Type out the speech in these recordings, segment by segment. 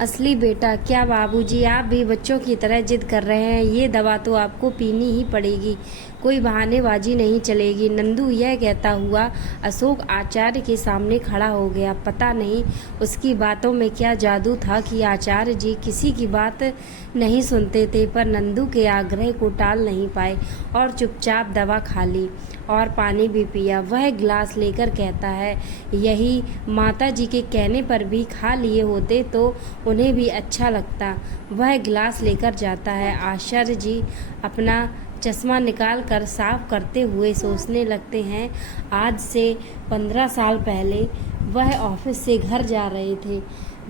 असली बेटा। क्या बाबूजी आप भी बच्चों की तरह जिद कर रहे हैं? ये दवा तो आपको पीनी ही पड़ेगी, कोई बहानेबाजी नहीं चलेगी। नंदू यह कहता हुआ अशोक आचार्य के सामने खड़ा हो गया। पता नहीं उसकी बातों में क्या जादू था कि आचार्य जी किसी की बात नहीं सुनते थे, पर नंदू के आग्रह को टाल नहीं पाए और चुपचाप दवा खा ली और पानी भी पिया। वह गिलास लेकर कहता है, यही माता जी के कहने पर भी खा लिए होते तो उन्हें भी अच्छा लगता। वह गिलास लेकर जाता है। आचार्य जी अपना चश्मा निकाल कर साफ करते हुए सोचने लगते हैं। आज से 15 साल पहले वह ऑफिस से घर जा रहे थे।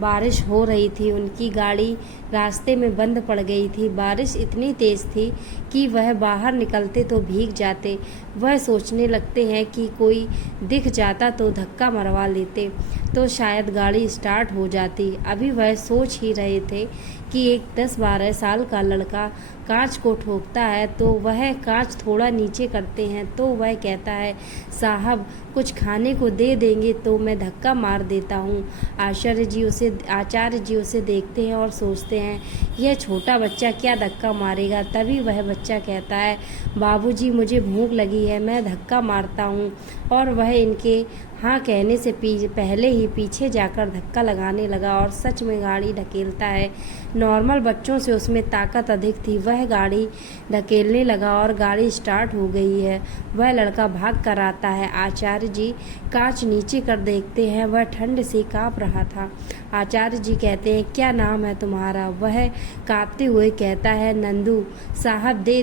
बारिश हो रही थी। उनकी गाड़ी रास्ते में बंद पड़ गई थी। बारिश इतनी तेज़ थी कि वह बाहर निकलते तो भीग जाते। वह सोचने लगते हैं कि कोई दिख जाता तो धक्का मरवा लेते तो शायद गाड़ी स्टार्ट हो जाती। अभी वह सोच ही रहे थे कि एक 10-12 साल का लड़का कांच को ठोकता है तो वह कांच थोड़ा नीचे करते हैं तो वह कहता है, साहब कुछ खाने को दे देंगे तो मैं धक्का मार देता हूँ। आचार्य जी उसे देखते हैं और सोचते हैं, यह छोटा बच्चा क्या धक्का मारेगा। तभी वह बच्चा कहता है, बाबूजी मुझे भूख लगी है, मैं धक्का मारता हूँ। और वह इनके हाँ कहने से पहले ही पीछे जाकर धक्का लगाने लगा और सच में गाड़ी ढकेलता है। नॉर्मल बच्चों से उसमें ताकत अधिक थी। वह गाड़ी ढकेलने लगा और गाड़ी स्टार्ट हो गई है। वह लड़का भाग कर आता है। आचार्य जी कांच नीचे कर देखते हैं। वह ठंड से काँप रहा था। आचार्य जी कहते हैं, क्या नाम है तुम्हारा? वह काँपते हुए कहता है, नंदू। साहब दे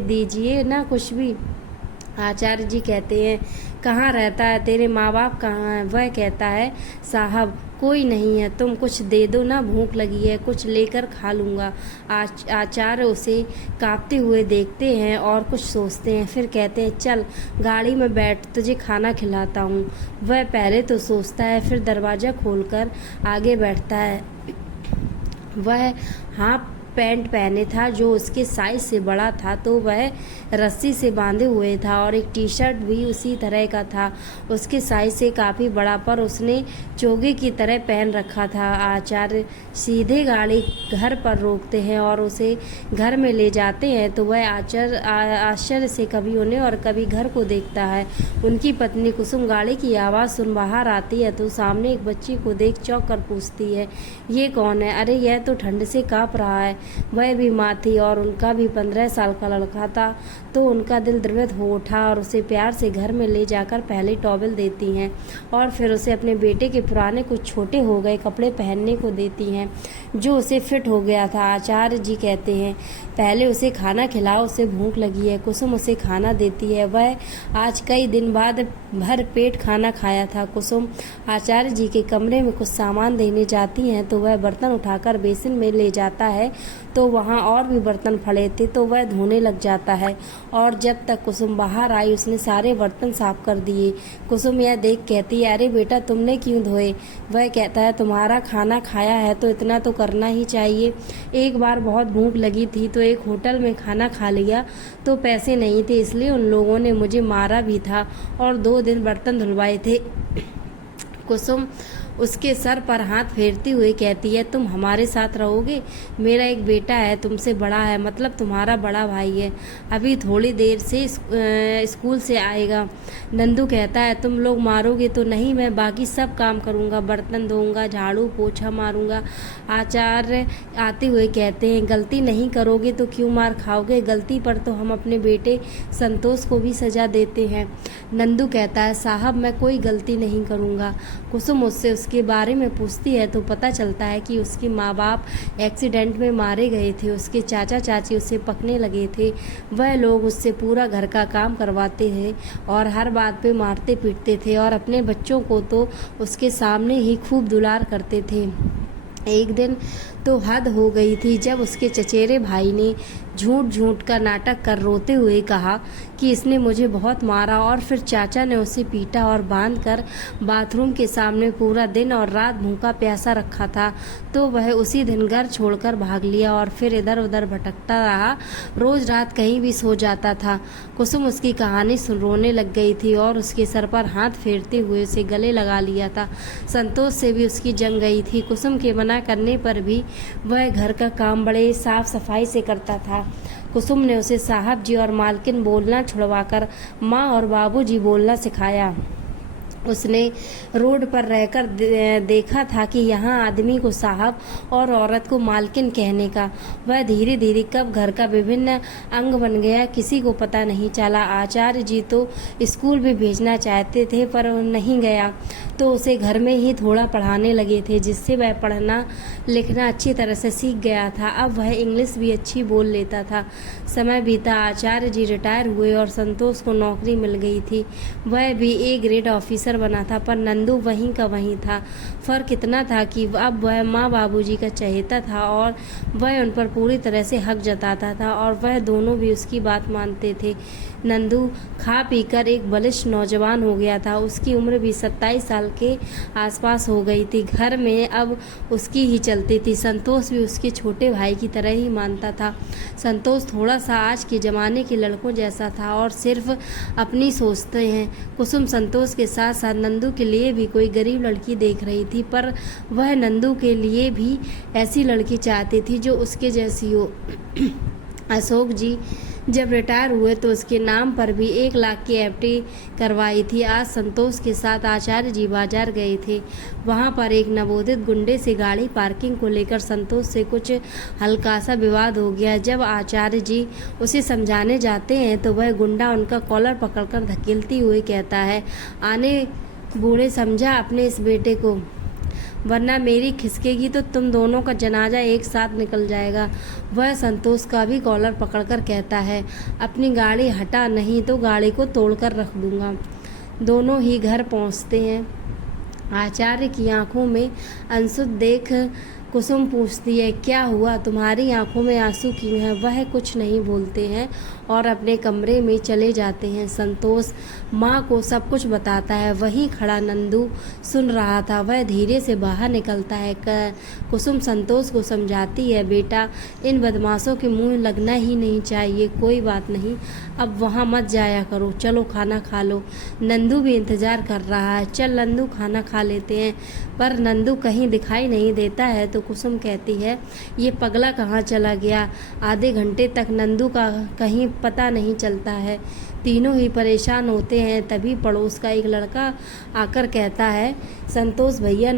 दीजिए ना कुछ भी। आचार्य जी कहते हैं, कहाँ रहता है? तेरे माँ बाप कहाँ हैं? वह कहता है, साहब कोई नहीं है, तुम कुछ दे दो ना, भूख लगी है, कुछ लेकर खा लूँगा। आचार्य उसे काँपते हुए देखते हैं और कुछ सोचते हैं, फिर कहते हैं, चल गाड़ी में बैठ, तुझे खाना खिलाता हूँ। वह पहले तो सोचता है, फिर दरवाज़ा खोलकर आगे बैठता है। वह हाफ पैंट पहने था जो उसके साइज से बड़ा था, तो वह रस्सी से बांधे हुए था और एक टी शर्ट भी उसी तरह का था, उसके साइज से काफ़ी बड़ा, पर उसने चोगे की तरह पहन रखा था। आचार्य सीधे गाड़ी घर पर रोकते हैं और उसे घर में ले जाते हैं तो वह आश्चर्य से कभी उन्हें और कभी घर को देखता है। उनकी पत्नी कुसुम गाड़ी की आवाज़ सुन बाहर आती है तो सामने एक बच्ची को देख चौंक कर पूछती है, ये कौन है? अरे यह तो ठंड से काँप रहा है। वह भी माँ थी और उनका भी 15 साल का लड़का था, तो उनका दिल द्रवित हो उठा और उसे प्यार से घर में ले जाकर पहले टॉवल देती हैं और फिर उसे अपने बेटे के पुराने कुछ छोटे हो गए कपड़े पहनने को देती हैं जो उसे फिट हो गया था। आचार्य जी कहते हैं, पहले उसे खाना खिलाओ, उसे भूख लगी है। कुसुम उसे खाना देती है। वह आज कई दिन बाद भर पेट खाना खाया था। कुसुम आचार्य जी के कमरे में कुछ सामान देने जाती हैं तो वह बर्तन उठाकर बेसिन में ले जाता है तो वहाँ और भी बर्तन पड़े थे तो वह धोने लग जाता है और जब तक कुसुम बाहर आई उसने सारे बर्तन साफ कर दिए। कुसुम यह देख कहती है, अरे बेटा तुमने क्यों धोए? वह कहता है, तुम्हारा खाना खाया है तो इतना तो करना ही चाहिए। एक बार बहुत भूख लगी थी तो एक होटल में खाना खा लिया तो पैसे नहीं थे, इसलिए उन लोगों ने मुझे मारा भी था और 2 दिन बर्तन धुलवाए थे। कुसुम उसके सर पर हाथ फेरती हुई कहती है, तुम हमारे साथ रहोगे? मेरा एक बेटा है, तुमसे बड़ा है, मतलब तुम्हारा बड़ा भाई है, अभी थोड़ी देर से स्कूल से आएगा। नंदू कहता है, तुम लोग मारोगे तो नहीं, मैं बाकी सब काम करूँगा, बर्तन धोऊंगा, झाड़ू पोछा मारूंगा। आचार्य आते हुए कहते हैं, गलती नहीं करोगे तो क्यों मार खाओगे? गलती पर तो हम अपने बेटे संतोष को भी सजा देते हैं। नंदू कहता है, साहब मैं कोई गलती नहीं करूँगा। कुसुम उससे उसके बारे में पूछती है तो पता चलता है कि उसके माँ बाप एक्सीडेंट में मारे गए थे। उसके चाचा चाची उसे पकने लगे थे। वह लोग उससे पूरा घर का काम करवाते थे और हर बात पे मारते पीटते थे और अपने बच्चों को तो उसके सामने ही खूब दुलार करते थे। एक दिन तो हद हो गई थी जब उसके चचेरे भाई ने झूठ झूठ का नाटक कर रोते हुए कहा कि इसने मुझे बहुत मारा, और फिर चाचा ने उसे पीटा और बांधकर बाथरूम के सामने पूरा दिन और रात भूखा प्यासा रखा था। तो वह उसी दिन घर छोड़कर भाग लिया और फिर इधर उधर भटकता रहा। रोज रात कहीं भी सो जाता था। कुसुम उसकी कहानी सुन रोने लग गई थी और उसके सर पर हाथ फेरते हुए उसे गले लगा लिया था। संतोष से भी उसकी जंग गई थी। कुसुम के मना करने पर भी वह घर का काम बड़े साफ सफाई से करता था। कुसुम ने उसे साहब जी और मालकिन बोलना छुड़वाकर माँ और बाबूजी बोलना सिखाया। उसने रोड पर रहकर देखा था कि यहाँ आदमी को साहब और औरत को मालकिन कहने का वह धीरे धीरे कब घर का विभिन्न अंग बन गया, किसी को पता नहीं चला। आचार्य जी तो स्कूल भी भेजना चाहते थे पर नहीं गया, तो उसे घर में ही थोड़ा पढ़ाने लगे थे, जिससे वह पढ़ना लिखना अच्छी तरह से सीख गया था। अब वह इंग्लिश भी अच्छी बोल लेता था। समय बीता, आचार्य जी रिटायर हुए और संतोष को नौकरी मिल गई थी। वह भी ए ग्रेड ऑफिसर बना था, पर नंदू वहीं का वहीं था। फर्क इतना था कि अब वह माँ बाबूजी का चहेता था और वह उन पर पूरी तरह से हक जताता था और वह दोनों भी उसकी बात मानते थे। नंदू खा पीकर एक बलिष्ठ नौजवान हो गया था। उसकी उम्र भी 27 साल के आसपास हो गई थी। घर में अब उसकी ही चलती थी। संतोष भी उसके छोटे भाई की तरह ही मानता था। संतोष थोड़ा सा आज के ज़माने के लड़कों जैसा था और सिर्फ अपनी सोचते हैं। कुसुम संतोष के साथ साथ नंदू के लिए भी कोई गरीब लड़की देख रही थी, पर वह नंदू के लिए भी ऐसी लड़की चाहती थी जो उसके जैसी हो। अशोक जी जब रिटायर हुए तो उसके नाम पर भी 1 लाख की एफडी करवाई थी। आज संतोष के साथ आचार्य जी बाजार गए थे। वहां पर एक नवोदित गुंडे से गाड़ी पार्किंग को लेकर संतोष से कुछ हल्का सा विवाद हो गया। जब आचार्य जी उसे समझाने जाते हैं तो वह गुंडा उनका कॉलर पकड़कर धकेलती हुए कहता है, आने बूढ़े समझा अपने इस बेटे को, वरना मेरी खिसकेगी तो तुम दोनों का जनाजा एक साथ निकल जाएगा। वह संतोष का भी कॉलर पकड़कर कहता है, अपनी गाड़ी हटा, नहीं तो गाड़ी को तोड़कर रख दूंगा। दोनों ही घर पहुंचते हैं। आचार्य की आंखों में अंशुल देख कुसुम पूछती है, क्या हुआ, तुम्हारी आंखों में आंसू क्यों हैं? वह कुछ नहीं बोलते हैं और अपने कमरे में चले जाते हैं। संतोष माँ को सब कुछ बताता है। वहीं खड़ा नंदू सुन रहा था। वह धीरे से बाहर निकलता है। कुसुम संतोष को समझाती है, बेटा इन बदमाशों के मुंह लगना ही नहीं चाहिए। कोई बात नहीं, अब वहाँ मत जाया करो, चलो खाना खा लो। नंदू भी इंतजार कर रहा है। चल नंदू, खाना खा लेते हैं। पर नंदू कहीं दिखाई नहीं देता है तो कुसुम कहती है, ये पगला कहाँ चला गया? आधे घंटे तक नंदू का कहीं पता नहीं चलता है। तीनों ही परेशान होते हैं। तभी पड़ोस का एक लड़का आकर कहता है, संतोष भैया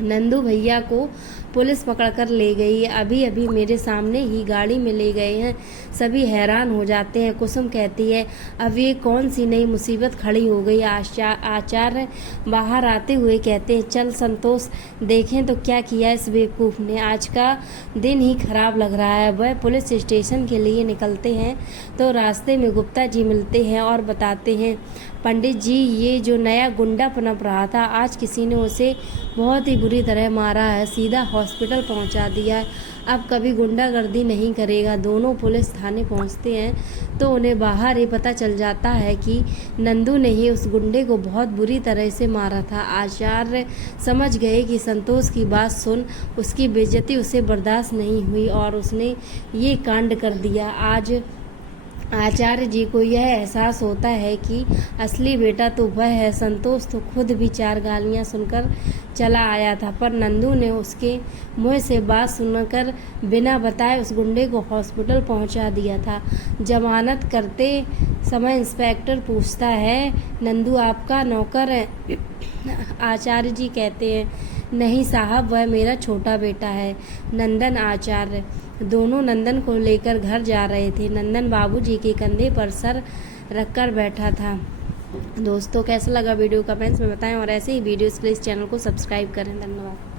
नंदू भैया को पुलिस पकड़कर ले गई है। अभी अभी मेरे सामने ही गाड़ी में ले गए हैं। सभी हैरान हो जाते हैं। कुसुम कहती है, अब ये कौन सी नई मुसीबत खड़ी हो गई? आचार्य बाहर आते हुए कहते हैं, चल संतोष, देखें तो क्या किया इस बेवकूफ़ ने। आज का दिन ही खराब लग रहा है। वह पुलिस स्टेशन के लिए निकलते हैं तो रास्ते में गुप्ता जी मिलते हैं और बताते हैं, पंडित जी, ये जो नया गुंडा पनप रहा था, आज किसी ने उसे बहुत ही बुरी तरह मारा है, सीधा हॉस्पिटल पहुंचा दिया है। अब कभी गुंडागर्दी नहीं करेगा। दोनों पुलिस थाने पहुंचते हैं तो उन्हें बाहर ही पता चल जाता है कि नंदू ने ही उस गुंडे को बहुत बुरी तरह से मारा था। आचार्य समझ गए कि संतोष की बात सुन उसकी बेइज्जती उसे बर्दाश्त नहीं हुई और उसने ये कांड कर दिया। आज आचार्य जी को यह एहसास होता है कि असली बेटा तो वह है। संतोष तो खुद भी 4 गालियां सुनकर चला आया था, पर नंदू ने उसके मुंह से बात सुनकर बिना बताए उस गुंडे को हॉस्पिटल पहुंचा दिया था। जमानत करते समय इंस्पेक्टर पूछता है, नंदू आपका नौकर है? आचार्य जी कहते हैं, नहीं साहब, वह मेरा छोटा बेटा है, नंदन। आचार्य दोनों नंदन को लेकर घर जा रहे थे। नंदन बाबूजी के कंधे पर सर रखकर बैठा था। दोस्तों, कैसा लगा वीडियो कमेंट्स में बताएं और ऐसे ही वीडियोस के लिए इस चैनल को सब्सक्राइब करें। धन्यवाद।